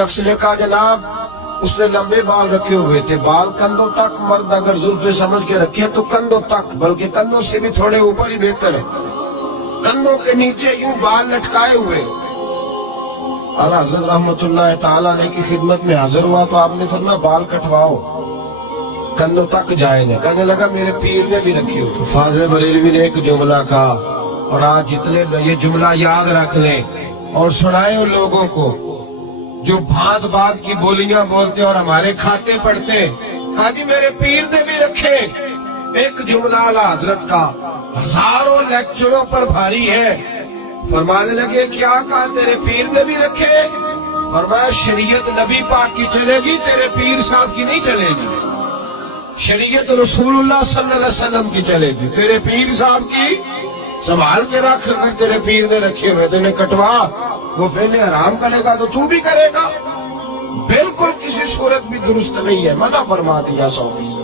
شخص نے کہا جناب اس نے لمبے بال رکھے ہوئے تھے، بال کندھوں تک، مرد اگر زلفیں سمجھ کے رکھے تو کندھوں تک، بلکہ کندھوں سے بھی تھوڑے اوپر ہی بہتر ہے، کندھوں کے نیچے یوں بال لٹکائے ہوئے۔ اعلیٰ حضرت رحمت اللہ تعالی علیہ کی خدمت میں حاضر ہوا تو آپ نے فرمایا بال کٹواؤ، کندھوں تک جائیں۔ کہنے لگا میرے پیر نے بھی رکھی ہوئی۔ فاضل بریلوی نے ایک جملہ کہا، اور آج جتنے یہ جملہ یاد رکھ لیں اور سنائیں ان لوگوں کو جو بھانت بھانت کی بولیاں بولتے اور ہمارے کھاتے پڑھتے۔ ہاں جی میرے پیر نے بھی رکھے۔ ایک جملہ اعلیٰ حضرت کا ہزاروں لیکچروں پر بھاری ہے۔ فرمانے لگے کیا کہا تیرے پیر نے بھی رکھے؟ فرمایا شریعت نبی پاک کی چلے گی، تیرے پیر صاحب کی نہیں چلے گی۔ شریعت رسول اللہ صلی اللہ علیہ وسلم کی چلے گی، تیرے پیر صاحب کی سنبھال کے رکھ، تیرے پیر نے رکھے ہوئے، تینے کٹوا، وہ فعل حرام کرے گا تو تو بھی کرے گا۔ بالکل کسی صورت بھی درست نہیں ہے، منع فرما دیا 100%۔